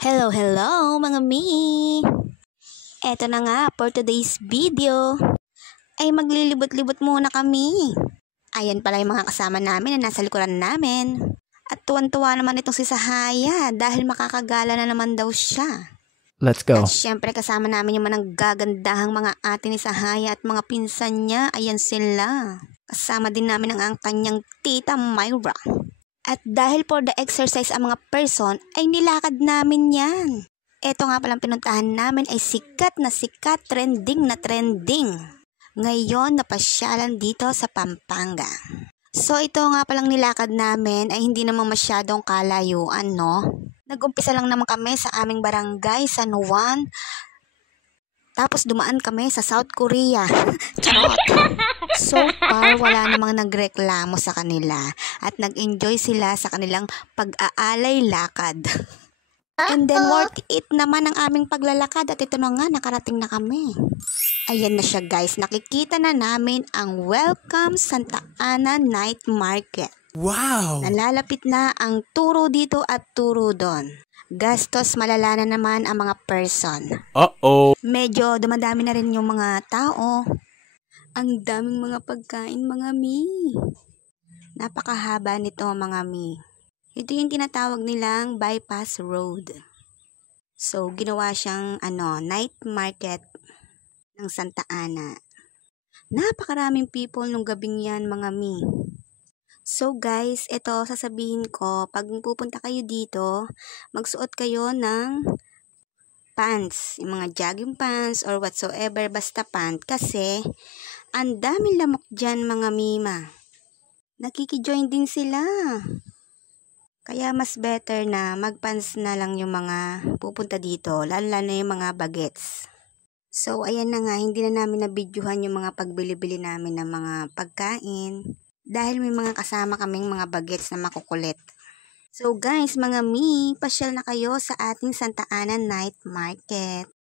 Hello mga mi! Eto na nga for today's video ay maglilibot-libot muna kami. Ayan pala yung mga kasama namin na nasa likuran namin. At tuwan-tuwa naman itong si Sahaya dahil makakagala na naman daw siya. Let's go. At syempre kasama namin yung gagandahang mga ate ni Sahaya at mga pinsan niya. Ayan sila. Kasama din namin ang kanyang tita Myra. At dahil for the exercise ang mga person, ay nilakad namin yan. Ito nga palang pinuntahan namin ay sikat, trending na trending. Ngayon, napasyalan dito sa Pampanga. So ito nga palang nilakad namin ay hindi naman masyadong kalayuan, no? Nag-umpisa lang naman kami sa aming barangay, San Juan. Tapos dumaan kami sa South Korea. Charot! So far, wala namang nagreklamo sa kanila at nag-enjoy sila sa kanilang pag-aalay lakad. And then worth it naman ang aming paglalakad at ito na nga, nakarating na kami. Ayan na siya guys, nakikita na namin ang Welcome Santa Ana Night Market. Wow! Nalalapit na ang turo dito at turo doon. Gastos malala na naman ang mga person. Uh-oh! Medyo dumadami na rin yung mga tao. Ang daming mga pagkain, mga mi. Napakahaba nito, mga mi. Ito yung tinatawag nilang bypass road. So, ginawa siyang night market ng Santa Ana. Napakaraming people nung gabing yan, mga mi. So guys, ito sasabihin ko, pag pupunta kayo dito, magsuot kayo ng pants, yung mga jogging pants or whatsoever, basta pant, kasi ang daming lamok dyan, mga mima. Nakikijoin din sila. Kaya mas better na magpants na lang yung mga pupunta dito, lalo na yung mga bagets. So ayan na nga, hindi na namin nabidyohan yung mga pagbili-bili namin ng mga pagkain. Dahil may mga kasama kaming mga bagets na makukulit. So guys, mga mi, pasyal na kayo sa ating Santa Ana Night Market.